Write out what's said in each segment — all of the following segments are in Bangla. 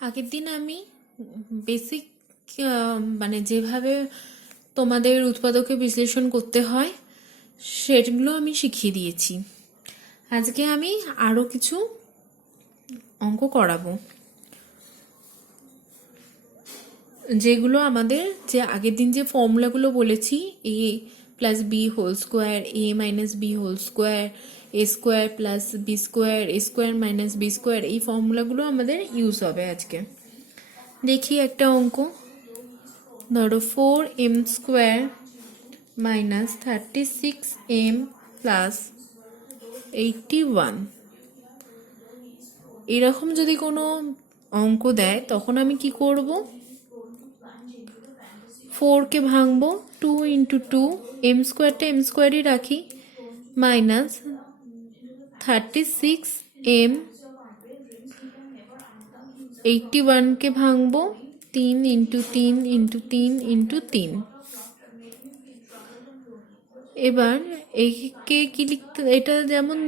আগের দিন আমি বেসিক মানে যেভাবে তোমাদের উৎপাদকে বিশ্লেষণ করতে হয় সেগুলো আমি শিখিয়ে দিয়েছি। আজকে আমি আরও কিছু অঙ্ক করাবো, যেগুলো আমাদের যে আগের দিন যে ফর্মুলাগুলো বলেছি, এ প্লাস বি হোল স্কোয়ার, এ মাইনাস বি হোল স্কোয়ার, এ স্কোয়ার প্লাস বি স্কোয়ার, এ স্কোয়ার মাইনাস বি স্কোয়ার, এই ফর্মুলাগুলো আমাদের ইউজ হবে আজকে। দেখি একটা অঙ্ক, ধরো 4m square minus 36m plus 81, এরকম যদি কোনো অঙ্ক দেয় তখন আমি কি করব, 4কে ভাঙবো, 2 ইন্টু 2, এম স্কোয়ারটা এম স্কোয়ারই রাখি, মাইনাস 36m, 81কে ভাঙবো, 3 ইন্টু 3 ইন্টু 3 ইন্টু 3। এবার একে কি লিখতে, এটা যেমন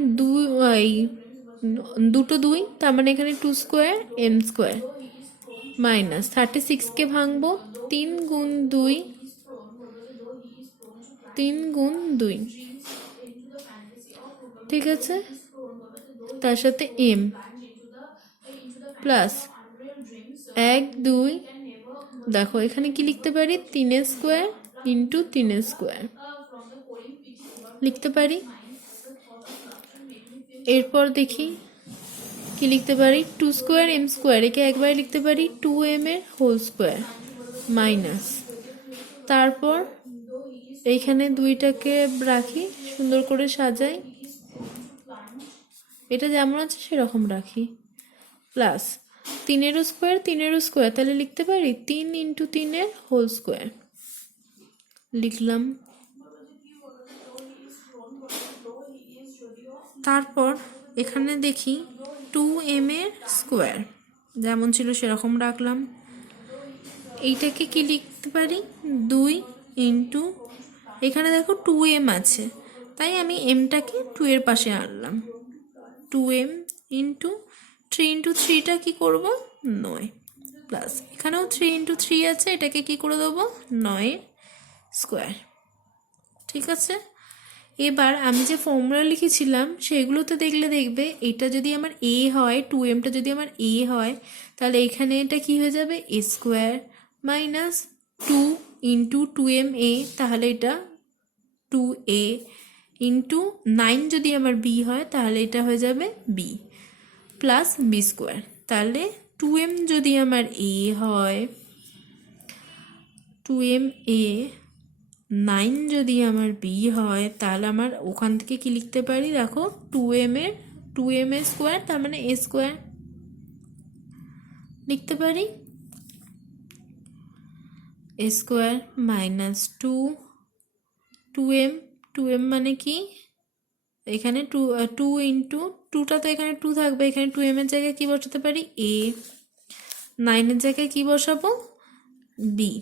দুটো 2, তার মানে এখানে 2 স্কোয়ার এম স্কোয়ার, মাইনাস 36কে ভাঙবো, 3 গুণ 2, 3 গুণ 2, ঠিক আছে, তার সাথে এম প্লাস 1 2, দেখো এখানে কি লিখতে পারি, 3 স্কোয়ার ইন্টু 3 স্কোয়ার লিখতে পারি। এরপর দেখি কি লিখতে পারি, 2 স্কোয়ার এম স্কোয়ার, একে একবারে লিখতে পারি 2m এর হোল স্কোয়ার, মাইনাস, তারপর এইখানে 2টাকে রাখি, সুন্দর করে সাজাই, এটা যেমন আছে সেরকম রাখি, প্লাস 3 স্কোয়ার 3 স্কোয়ার, তাহলে লিখতে পারি 3 ইন্টু 3 এর হোল স্কোয়ার, লিখলাম। তারপর এখানে দেখি 2m এর স্কোয়ার যেমন ছিল সেরকম রাখলাম, এইটাকে কি লিখতে পারি, 2 ইন্টু, এখানে দেখো 2m আছে, তাই আমি এমটাকে 2 এর পাশে আনলাম, 2m ইন্টু 3 ইন্টু 3টা কী করবো, 9, প্লাস এখানেও 3 ইন্টু 3 আছে, এটাকে কি করে দেবো, 9 স্কোয়ার, ঠিক আছে। এবার আমি যে ফর্মুলা লিখেছিলাম সেগুলোতে দেখবে এটা যদি আমার এ হয়, 2mটা যদি আমার এ হয়, তাহলে এখানে এটা কি হয়ে যাবে, এ স্কোয়ার মাইনাস 2 ইন্টু 2m এ, তাহলে এটা 2a ইন্টু 9 যদি আমার বি হয় তাহলে এটা হয়ে যাবে বি প্লাস বি স্কোয়ার, তাহলে 2m যদি আমার এ হয়, 2m এ, 9 যদি আমার বি হয়, তাহলে আমার ওখান থেকে কি লিখতে পারি, দেখো 2m এর স্কোয়ার, তার মানে এ স্কোয়ার লিখতে পারি, এ স্কোয়ার মাইনাস 2m মানে কি, এখানে 2 ইন্টু 2টা তো এখানে 2 থাকবে, এখানে 2m এর জায়গায় কি বসাতে পারি, এ, 9 জায়গায় কি বসাবো, বি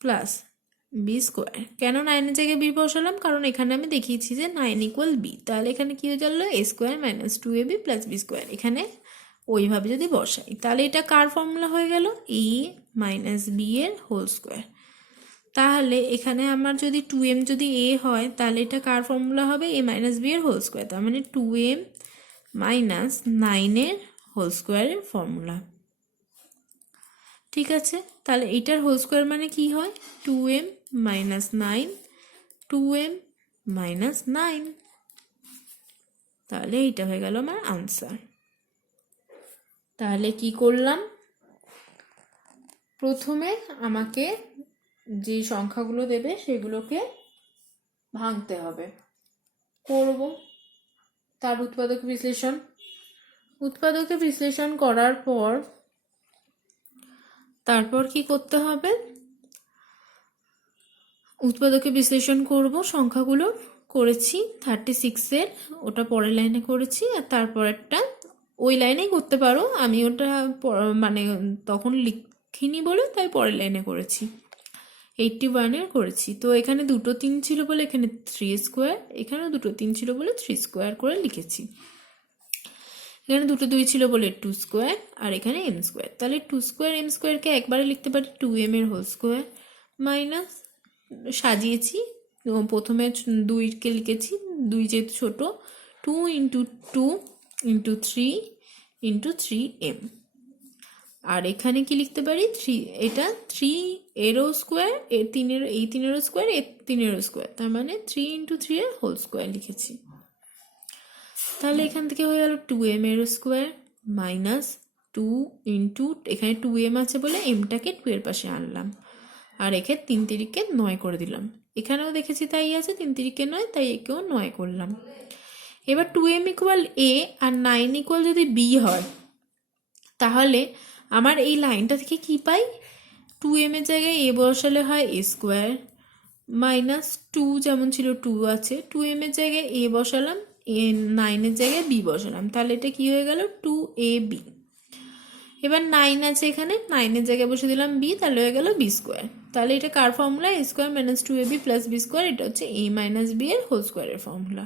প্লাস বি স্কোয়ার। কেন 9 জায়গায় বি বসালাম, কারণ এখানে আমি দেখিয়েছি যে 9 ইকুয়াল বি, তাহলে এখানে কি হয়ে গেল, A square minus 2ab plus B square, এখানে ওইভাবে যদি বসাই তাহলে এটা কার ফর্মুলা হয়ে গেল, এ মাইনাস বি এর হোল স্কোয়ার। তাহলে এখানে আমার যদি 2m যদি এ হয়, তাহলে এটা কার ফর্মুলা হবে, এ মাইনাস বি এর হোল স্কোয়ার, তার মানে 2m মাইনাস 9 এর হোল স্কোয়ারের ফর্মুলা, ঠিক আছে। তাহলে এইটার হোল স্কোয়ার মানে কি হয়, 2m মাইনাস 9, 2m মাইনাস 9, তাহলে এইটা হয়ে গেল আমার আনসার। তাহলে কি করলাম, প্রথমে আমাকে যে সংখ্যাগুলো দেবে সেগুলোকে ভাঙতে হবে, করব তার উৎপাদক বিশ্লেষণ করার পর তারপর কি করতে হবে, উৎপাদকে বিশ্লেষণ করব, সংখ্যাগুলো করেছি 36-এর, ওটা পরের লাইনে করেছি, আর তারপরেরটা ওই লাইনেই করতে পারো, আমি ওটা মানে তখন লিখিনি বলে তাই পরের লাইনে করেছি, 81-এর করেছি। তো এখানে দুটো 3 ছিল বলে এখানে 3 স্কোয়ার, এখানেও দুটো 3 ছিল বলে 3 স্কোয়ার করে লিখেছি। এখানে দুটো 2 ছিল বলে 2 স্কোয়ার, আর এখানে m স্কোয়ার। তাহলে 2 স্কোয়ার m স্কোয়ারকে একবারে লিখতে পারি 2m এর হোল স্কোয়ার মাইনাস, সাজিয়েছি, প্রথমে 2কে লিখেছি, 2 যেহেতু ছোটো, 2 ইন্টু 2 ইন্টু 3 ইন্টু 3m। আর এখানে কি লিখতে পারি 3, এটা 3 এরও স্কোয়ার, এই 3এরও স্কোয়ার, এর 3এরও স্কোয়ার, তার মানে 3 ইন্টু 3 এর হোল স্কোয়ার লিখেছি। তাহলে এখান থেকে হয়ে গেল 2m এর স্কোয়ার মাইনাস 2 ইন্টু, এখানে 2m আছে বলে mটাকে 2 এর পাশে আনলাম, আর একে 3 তিরিকে 9 করে দিলাম। এখানেও দেখেছি তাই আছে, 3 তিরিকে 9, তাই একেও 9 করলাম। এবার 2m ইকুয়াল a আর 9 ইকুয়াল যদি b হয়, তাহলে আমার এই লাইনটা থেকে কি পাই, 2m এর জায়গায় a বসালে হয় a স্কোয়ার মাইনাস 2 যেমন ছিল 2 আছে, 2m এর জায়গায় a বসালাম, 9 এর জায়গায় b বসালাম, তাহলে এটা কি হয়ে গেল 2ab। এবার 9 আছে এখানে, 9 এর জায়গায় বসে দিলাম b, তাহলে হয়ে গেল b স্কোয়ার। তাহলে এটা কার formula, a square minus 2ab plus b square, এটা হচ্ছে a মাইনাস b এর হোল স্কোয়ারের ফর্মুলা।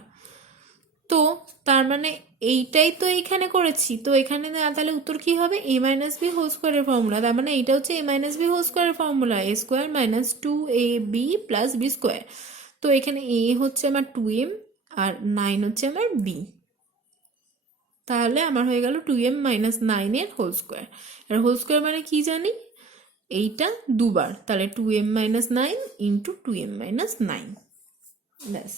তো তার মানে এইটাই তো এইখানে করেছি, তো এখানে তাহলে উত্তর কি হবে, a মাইনাস বি হোল স্কোয়ারের ফর্মুলা। তার মানে এইটা হচ্ছে a মাইনাস বি হোল স্কোয়ারের formula, a square minus 2ab plus b square. তো এখানে a হচ্ছে আমার 2m আর 9 হচ্ছে আমার b, তাহলে আমার হয়ে গেল 2m মাইনাস 9 এর হোল স্কোয়ার। আর হোল স্কোয়ার মানে কি জানি, এইটা দুবার, তাহলে 2m minus 9 into 2m minus 9। ব্যাস।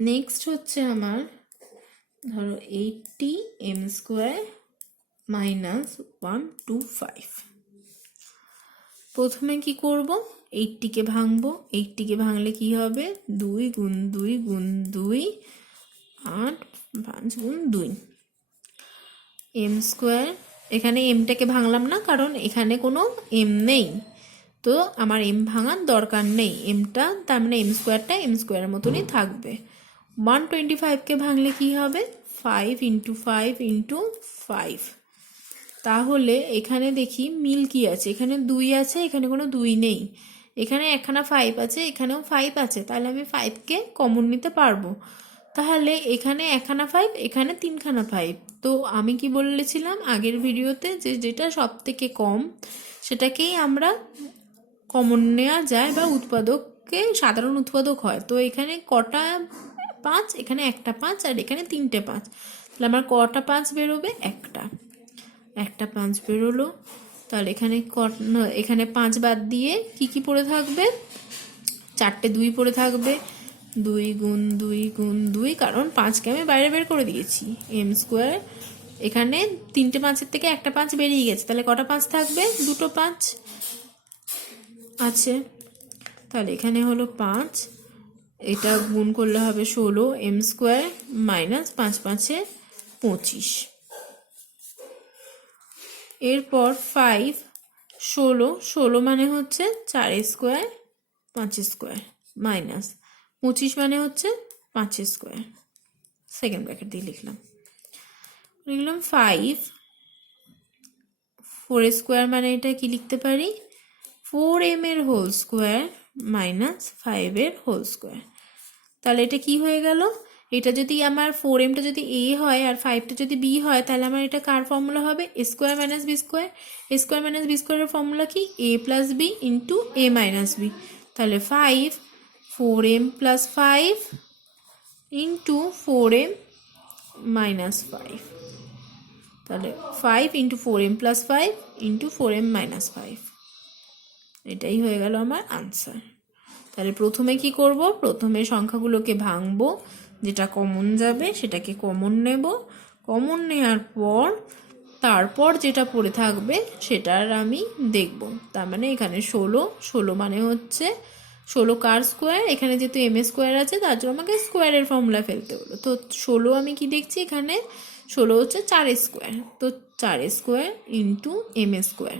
নেক্সট হচ্ছে আমার ধরো 80m স্কোয়ার মাইনাস 125। প্রথমে কি করব, 80কে ভাঙবো, 80কে ভাঙলে কি হবে, 2 গুণ 2 গুণ 2 8, 5 গুণ 2 m স্কোয়ার। এখানে এমটাকে ভাঙলাম না, কারণ এখানে কোনো এম নেই, তো আমার এম ভাঙার দরকার নেই, এমটা তার মানে এম স্কোয়ারটা এম স্কোয়ারের মতনই থাকবে। 125কে ভাঙলে কি হবে, 5 ইন্টু 5 ইন্টু 5। তাহলে এখানে দেখি মিল কি আছে, এখানে 2 আছে, এখানে কোনো 2 নেই, এখানে একখানা 5 আছে, এখানেও 5 আছে, তাহলে আমি 5কে কমন নিতে পারবো। তাহলে এখানে একখানা 5, এখানে 3খানা 5। তো আমি কি বলেছিলাম আগের ভিডিওতে, যে যেটা সব থেকে কম সেটাকেই আমরা কমন নেওয়া যায়, বা উৎপাদককে সাধারণ উৎপাদক হয়। তো এখানে কটা 5, এখানে একটা 5 আর এখানে 3টে 5, তাহলে আমার কটা 5 বেরোবে, একটা 5 বেরোলো। তাহলে এখানে 5 বাদ দিয়ে কি পড়ে থাকবে, 4টে 2 পড়ে থাকবে, 2 গুণ 2 গুণ 2, কারণ 5কে আমি বাইরে বের করে দিয়েছি, m স্কোয়ার। এখানে 3টে 5-এর থেকে একটা 5 বেরিয়ে গেছে, তাহলে কটা 5 থাকবে, 2টো 5 আছে, তাহলে এখানে হলো 5, এটা গুণ করলে হবে 16 m স্কোয়ার মাইনাস 5 5-এ 25। এরপর 5 16 মানে হচ্ছে 4 স্কোয়ার 5 স্কোয়ার মাইনাস 25 মানে হচ্ছে 5 স্কোয়ার, সেকেন্ড ব্র্যাকেট দিয়ে লিখলাম 5 4 স্কোয়ার, মানে এটা কি লিখতে পারি, 4m এর হোল স্কোয়ার মাইনাস 5 এর হোল স্কোয়ার। তাহলে এটা কি হয়ে গেল, এটা যদি আমার 4mটা যদি a হয় আর 5টা যদি b হয়, তাহলে আমার এটা কার ফর্মুলা হবে, a square minus b square. a square minus b স্কোয়ারের ফর্মুলা কি, a plus b into a minus b। তাহলে 4m plus 5 into 4m minus 5, তাহলে 5 into 4m plus 5 into 4m minus 5, এটাই হয়ে গেল আমার আনসার। তাহলে প্রথমে কি করব, প্রথমে সংখ্যাগুলোকে ভাঙবো, যেটা কমন যাবে সেটাকে কমন নেব, কমন নেওয়ার পর তারপর যেটা পড়ে থাকবে সেটার আমি দেখব। তার মানে এখানে 16 মানে হচ্ছে 16 কার স্কোয়ার, এখানে যেহেতু m স্কোয়ার আছে তার জন্য আমাকে স্কোয়ারের ফর্মুলা ফেলতে হলো। তো 16 আমি কি দেখছি, এখানে 16 হচ্ছে 4 স্কোয়ার, তো 4 square into m square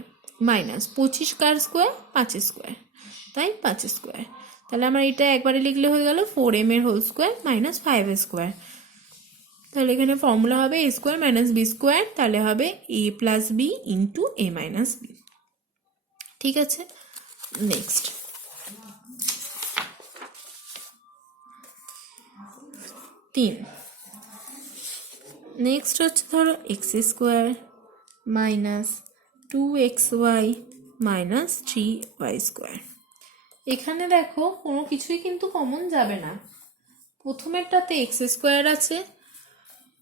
minus 25 কার স্কোয়ার 5 স্কোয়ার, তাই 5 স্কোয়ার। তাহলে আমার এটা একবারে লিখলে হয়ে গেল 4m এর হোল স্কোয়ার মাইনাস 5 স্কোয়ার। তাহলে এখানে ফর্মুলা হবে a square minus b square, তাহলে হবে a plus b into a minus b। ঠিক আছে, নেক্সট 3 নেক্সট হচ্ছে ধরো x square minus 2xy minus 3y square. এখানে দেখো কোনো কিছুই কিন্তু কমন যাবে না। প্রথমেরটাতে এক্স স্কোয়ার আছে,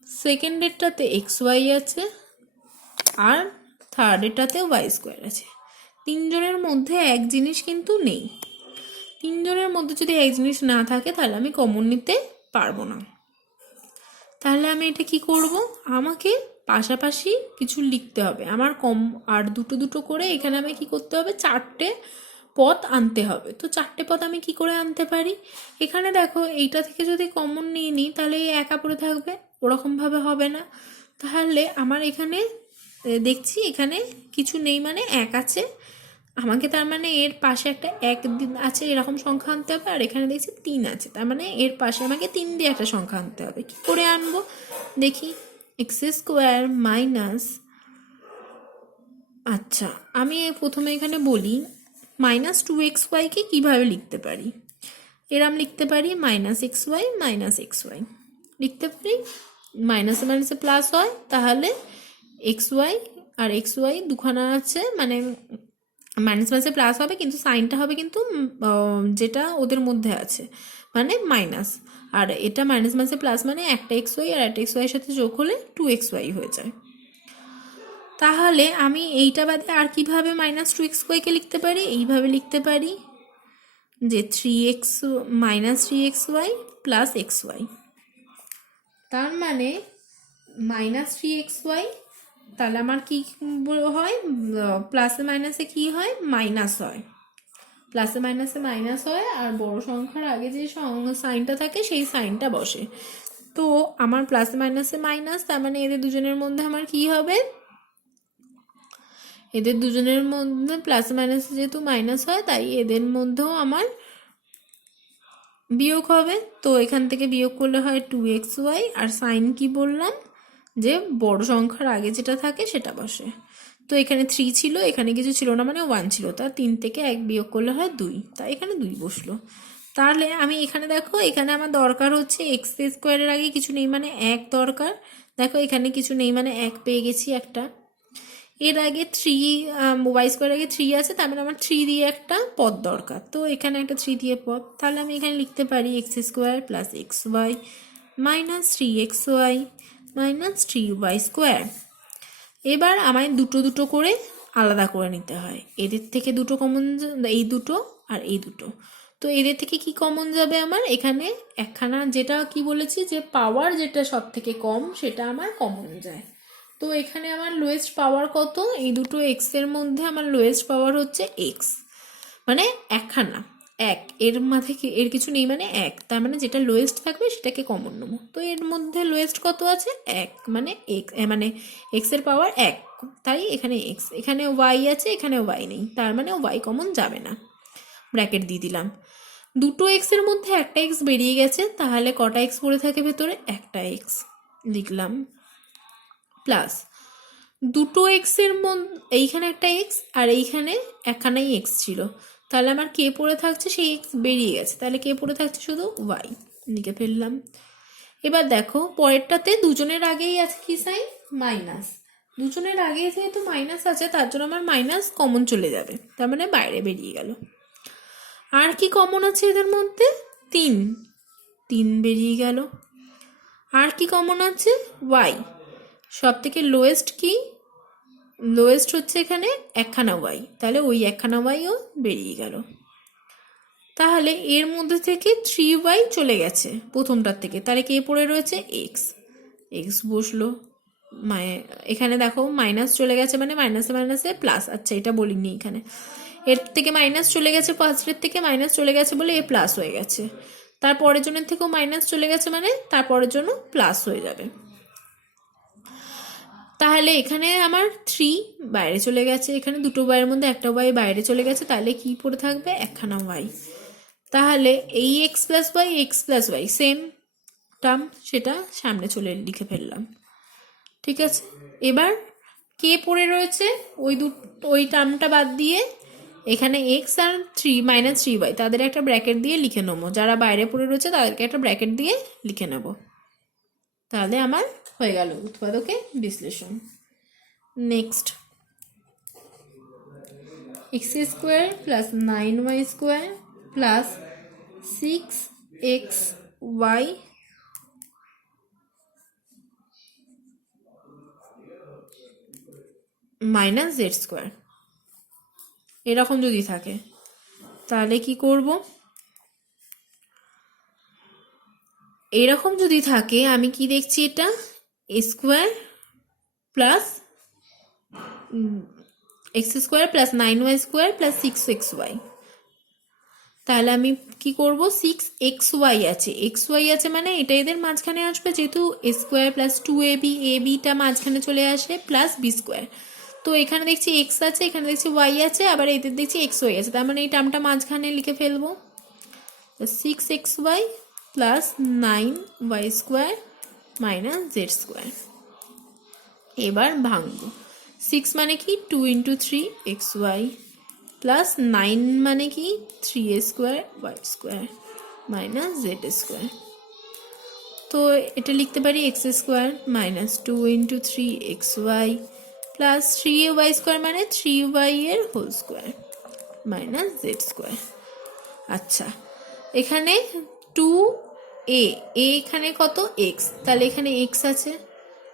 সেকেন্ডেরটাতে xy আছে, আর থার্ডেরটাতেও ওয়াই স্কোয়ার আছে। তিনজনের মধ্যে এক জিনিস কিন্তু নেই। তিনজনের মধ্যে যদি এক জিনিস না থাকে তাহলে আমি কমন নিতে পারবো না। তাহলে আমি এটা কি করব, আমাকে পাশাপাশি কিছু লিখতে হবে। আমার আর দুটো দুটো করে এখানে আমি কি করতে হবে, চারটে পদ আনতে হবে। তো চারটে পদ আমি কি করে আনতে পারি, এখানে দেখো এইটা থেকে যদি কমন নিয়ে নিই তাহলে এই একা পড়ে থাকবে, ওরকমভাবে হবে না। তাহলে আমার এখানে দেখছি এখানে কিছু নেই মানে এক আছে, আমাকে তার মানে এর পাশে একটা এক আছে এরকম সংখ্যা আনতে হবে। আর এখানে দেখছি 3 আছে, তার মানে এর পাশে আমাকে 3 দিয়ে একটা সংখ্যা আনতে হবে। কি করে আনবো দেখি, এক্স স্কোয়ার মাইনাস, আচ্ছা আমি প্রথমে এখানে বলি মাইনাস 2xy-কে কীভাবে লিখতে পারি। এরম লিখতে পারি মাইনাস xy মাইনাস xy লিখতে পারি। মাইনাসে মাইনাসে প্লাস হয়, তাহলে xy আর xy দুখানা আছে, মানে মাইনাস মাইনাসে প্লাস হবে কিন্তু সাইনটা হবে কিন্তু যেটা ওদের মধ্যে আছে, মানে মাইনাস। আর এটা মাইনাস মাইনাসে প্লাস মানে একটা xy আর একটা xy এর সাথে যোগ হলে 2xy হয়ে যায়। তাহলে আমি এইটা বাদে আর কিভাবে মাইনাস 2xy-কে লিখতে পারি, এইভাবে লিখতে পারি যে 3x minus 3xy plus xy, তার মানে মাইনাস 3xy, তাহলে আমার কি হয়, প্লাসে মাইনাসে কি হয়, মাইনাস হয়। প্লাসে মাইনাসে মাইনাস হয়, আর বড় সংখ্যার আগে যে সাইনটা থাকে সেই সাইনটা বসে। তো আমার প্লাসে মাইনাসে মাইনাস, তার মানে এদের দুজনের মধ্যে আমার কি হবে, এদের দুজনের মধ্যে প্লাস মাইনাসে যেহেতু মাইনাস হয় তাই এদের মধ্যেও আমার বিয়োগ হবে। তো এখান থেকে বিয়োগ করলে হয় 2xy, আর সাইন কি বললাম যে বড় সংখ্যার আগে যেটা থাকে সেটা বসে। তো এখানে 3 ছিল, এখানে কিছু ছিল না মানে 1 ছিল, তা 3 থেকে 1 বিয়োগ করলে হয় 2, তাই এখানে 2 বসলো। তাহলে আমি এখানে দেখো এখানে আমার দরকার হচ্ছে এক্স স্কোয়ারের আগে কিছু নেই মানে 1 দরকার। দেখো এখানে কিছু নেই মানে 1 পেয়ে গেছি একটা। এর আগে 3 ওয়াই স্কোয়ার আগে 3 আছে, তার মানে আমার 3 দিয়ে একটা পদ দরকার। তো এখানে একটা 3 দিয়ে পদ, তাহলে আমি এখানে লিখতে পারি x square plus xy minus 3xy minus 3y square. এবার আমায় দুটো দুটো করে আলাদা করে নিতে হয়। এদের থেকে দুটো কমন, এই দুটো আর এই দুটো। তো এদের থেকে কি কমন যাবে আমার, এখানে একখানা যেটা কি বলেছি যে পাওয়ার যেটা সব থেকে কম সেটা আমার কমন যায়। তো এখানে আমার লোয়েস্ট পাওয়ার কত, এই দুটো এক্স এর মধ্যে আমার লোয়েস্ট পাওয়ার হচ্ছে এক্স, মানে একখানা এক, এর মাঝে এর কিছু নেই মানে এক, তার মানে যেটা লোয়েস্ট থাকবে সেটাকে কমন নেবো। তো এর মধ্যে লোয়েস্ট কত আছে, এক, মানে এক্স, মানে এক্স এর পাওয়ার এক, তাই এখানে এক্স। এখানে ওয়াই আছে, এখানে ওয়াই নেই, তার মানে ওয়াই কমন যাবে না, ব্র্যাকেট দিয়ে দিলাম। দুটো এক্স এর মধ্যে একটা এক্স বেরিয়ে গেছে, তাহলে কটা এক্স পড়ে থাকে ভেতরে, একটা এক্স লিখলাম, প্লাস দুটো এক্সের মধ্যে এইখানে একটা এক্স আর এইখানে একখানাই এক্স ছিল, তাহলে আমার কে পড়ে থাকছে, সেই এক্স বেরিয়ে গেছে, তাহলে কে পড়ে থাকছে শুধু ওয়াই, লিখে ফেললাম। এবার দেখো পরেরটাতে দুজনের আগেই আছে কি সাইন, মাইনাস। দুজনের আগে যেহেতু মাইনাস আছে তার জন্য আমার মাইনাস কমন চলে যাবে, তার মানে বাইরে বেরিয়ে গেল। আর কি কমন আছে এদের মধ্যে, 3, 3 বেরিয়ে গেল। আর কি কমন আছে, ওয়াই, সব থেকে লোয়েস্ট কি, লোয়েস্ট হচ্ছে এখানে একখানা ওয়াই, তাহলে ওই একখানা ওয়াইও বেরিয়ে গেল। তাহলে এর মধ্যে থেকে 3y চলে গেছে প্রথমটার থেকে, তাহলে কে পড়ে রয়েছে, এক্স, এক্স বসলো। এখানে দেখো মাইনাস চলে গেছে মানে মাইনাসে মাইনাসে প্লাস, আচ্ছা এটা বলিনি এখানে, এর থেকে মাইনাস চলে গেছে, ফার্স্টের থেকে মাইনাস চলে গেছে বলে এ প্লাস হয়ে গেছে, তারপরের জনের থেকেও মাইনাস চলে গেছে মানে তারপরের জন্য প্লাস হয়ে যাবে। তাহলে এখানে আমার 3 বাইরে চলে গেছে, এখানে দুটো ওয়াইয়ের মধ্যে একটা ওয়াই বাইরে চলে গেছে, তাহলে কি পড়ে থাকবে, একখানা ওয়াই। তাহলে এই x plus y same term, সেটা সামনে চলে লিখে ফেললাম, ঠিক আছে। এবার কে পড়ে রয়েছে, ওই টার্মটা বাদ দিয়ে এখানে এক্স আর 3 মাইনাস 3y তাদের একটা ব্র্যাকেট দিয়ে লিখে নেবো, যারা বাইরে পড়ে রয়েছে তাদেরকে একটা ব্র্যাকেট দিয়ে লিখে নেব। তাহলে আমার হয়ে গেল উৎপাদকের বিশ্লেষণ। Next, x square plus 9y square plus 6xy minus z square এরকম যদি থাকে তাহলে কি করব? এরকম যদি থাকে আমি কি দেখছি, এটা square plus x square plus 9y square plus 6xy। তাহলে আমি কি করব, 6xy আছে, xy আছে মানে এটা এদের মাঝখানে আসবে, যেহেতু স্কোয়ার প্লাস 2ab, abটা মাঝখানে চলে আসে প্লাস বি স্কোয়ার। তো এখানে দেখছি এক্স আছে, এখানে দেখছি ওয়াই আছে, আবার এদের দেখছি xy আছে, তার মানে এই টার্মটা মাঝখানে লিখে ফেলবো। 6xy plus 9y square minus z square. এবার ভাঙবো, 6 মানে কি 2 × 3xy প্লাস 9 মানে কি 3a square y square minus z square. তো এটা লিখতে পারি x square minus 2 × 3xy plus 3ay square মানে 3y এর whole square minus z square. আচ্ছা, এখানে 2a, এখানে কত x, তাহলে এখানে x আছে,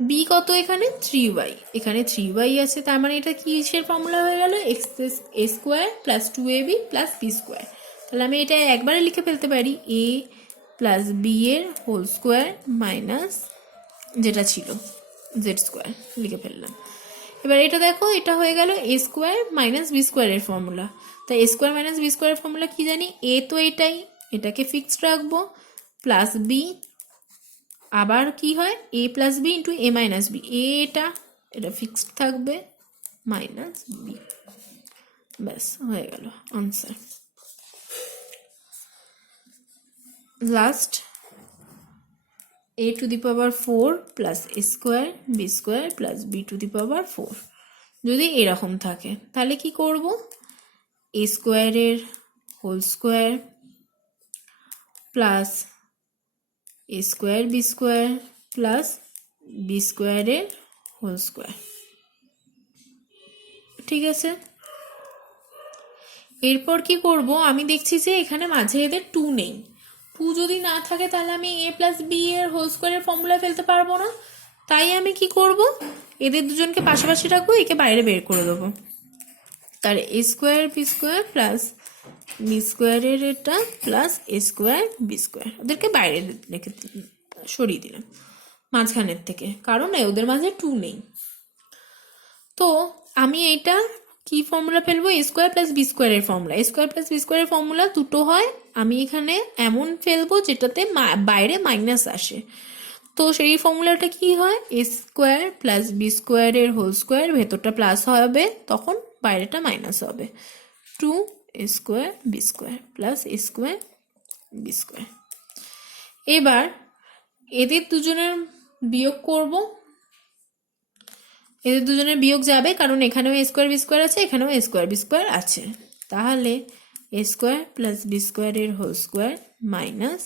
b কত এখানে 3y, এখানে 3y আছে, তার মানে এটা কিসের ফর্মুলা হয়ে গেল, x square plus 2ab plus B square. তাহলে আমি এটা একবারে লিখে ফেলতে পারি a প্লাস বি এর হোল স্কোয়ার মাইনাস যেটা ছিল জেড স্কোয়ার লিখে ফেললাম। এবার এটা দেখো, এটা হয়ে গেল এ স্কোয়ার মাইনাস বি স্কোয়ারের ফর্মুলা। তাই এ স্কোয়ার মাইনাস বি স্কোয়ারের ফর্মুলা কি জানি, এ তো এটাই, এটাকে ফিক্সড রাখবো, প্লাস বি আবার কি হয় A plus B into A minus B, এটা ফিক্সড থাকবে মাইনাস বি। ব্যাস হয়ে গেল answer. Last, a to the power 4 plus A square B square plus B to the power 4 যদি এরকম থাকে তাহলে কি করব, এ স্কোয়ারের whole square plus A square B square plus B স্কোয়ারের হোল স্কোয়ার। ঠিক আছে, এরপর কি করব, আমি দেখছি যে এখানে মাঝে এদের 2 নেই, 2 যদি না থাকে তাহলে আমি এ প্লাস বি এর হোল স্কোয়ারের ফর্মুলা ফেলতে পারবো না। তাই আমি কি করব, এদের দুজনকে পাশাপাশি রাখবো, একে বাইরে বের করে দেবো। তার A square B square plus B স্কোয়ারের এটা plus A square B square, ওদেরকে বাইরে রেখে সরিয়ে দিলাম মাঝখানের থেকে, কারণ ওদের মাঝে 2 নেই। তো আমি এটা কি ফর্মুলা ফেলবো, এ স্কোয়ার প্লাস বি স্কোয়ারের ফর্মুলা। এ স্কোয়ার প্লাস বি স্কোয়ারের ফর্মুলা দুটো হয়, আমি এখানে এমন ফেলবো যেটাতে বাইরে মাইনাস আসে। তো সেই ফর্মুলাটা কি হয়, এ স্কোয়ার প্লাস বি স্কোয়ারের হোল স্কোয়ার, ভেতরটা প্লাস হবে তখন বাইরেটা মাইনাস হবে, 2 এ square B square plus A square B square. এবার এদের দুজনের বিয়োগ করব, এদের দুজনের বিয়োগ যাবে কারণ এখানেও এ স্কোয়ার বি স্কোয়ার আছে, এখানেও এ স্কোয়ার বি স্কোয়ার আছে। তাহলে এ স্কোয়ার প্লাস বি স্কোয়ারের হোল স্কোয়ার মাইনাস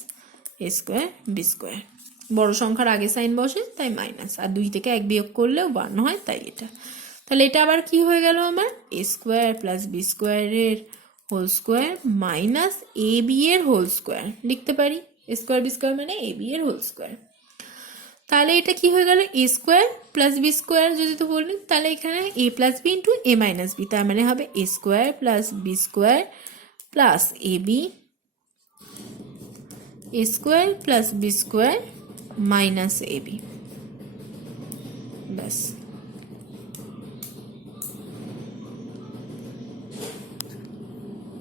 এ স্কোয়ার বি স্কোয়ার, বড় সংখ্যার আগে সাইন বসে তাই মাইনাস, আর 2 থেকে 1 বিয়োগ করলে 1 হয় তাই এটা। তাহলে এটা আবার কি হয়ে গেল আমার, এ স্কোয়ার প্লাস বি স্কোয়ারের whole square minus A B এর হোল স্কোয়ার লিখতে পারি, এ স্কোয়ার বি স্কোয়ার মানে এ বি এর হোল স্কোয়ার। তাহলে এটা কি হয়ে গেল, A square plus B square যদি তো বলি, তাহলে এখানে A plus B into A minus B, তার মানে হবে A square plus B square plus A B, A square plus B square minus A B. ব্যাস।